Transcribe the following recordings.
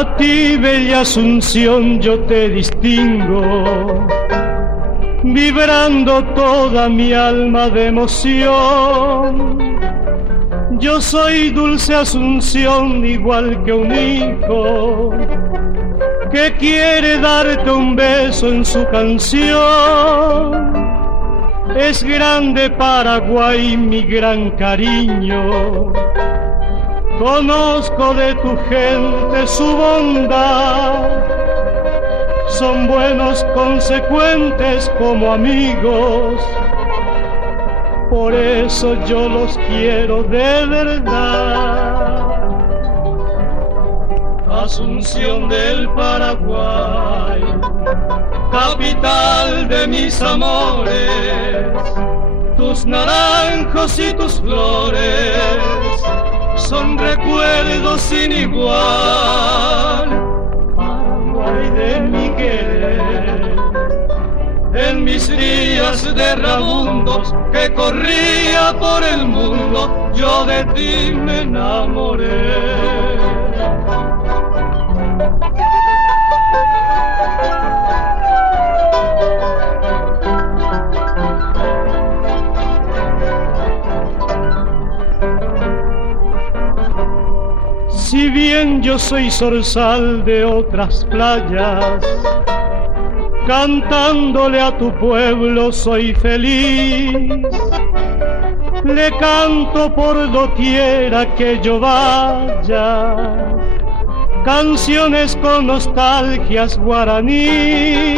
A ti, bella Asunción, yo te distingo, vibrando toda mi alma de emoción. Yo soy dulce Asunción, igual que un hijo que quiere darte un beso en su canción. Es grande Paraguay mi gran cariño, conozco de tu gente su bondad. Son buenos, consecuentes como amigos, por eso yo los quiero de verdad. Asunción del Paraguay, capital de mis amores, tus naranjos y tus flores son recuerdos sin igual. Paraguay de mi querer, en mis días de errabundos que corría por el mundo, yo de ti me enamoré. Si bien yo soy zorzal de otras playas, cantándole a tu pueblo soy feliz. Le canto por doquiera que yo vaya, canciones con nostalgias guaraní,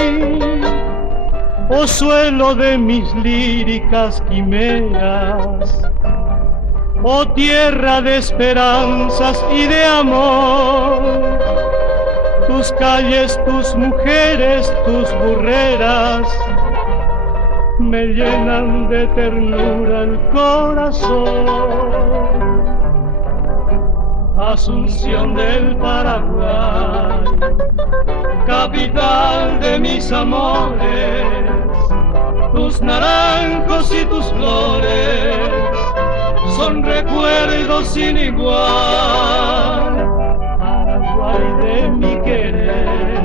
o suelo de mis líricas quimeras, oh tierra de esperanzas y de amor. Tus calles, tus mujeres, tus burreras me llenan de ternura el corazón. Asunción del Paraguay, capital de mis amores, tus naranjos y tus flores son recuerdos sin igual. Paraguay de mi querer,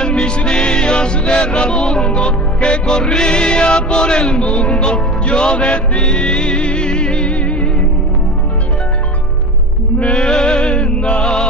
en mis días de errabundo que corría por el mundo, yo de ti me enamoré.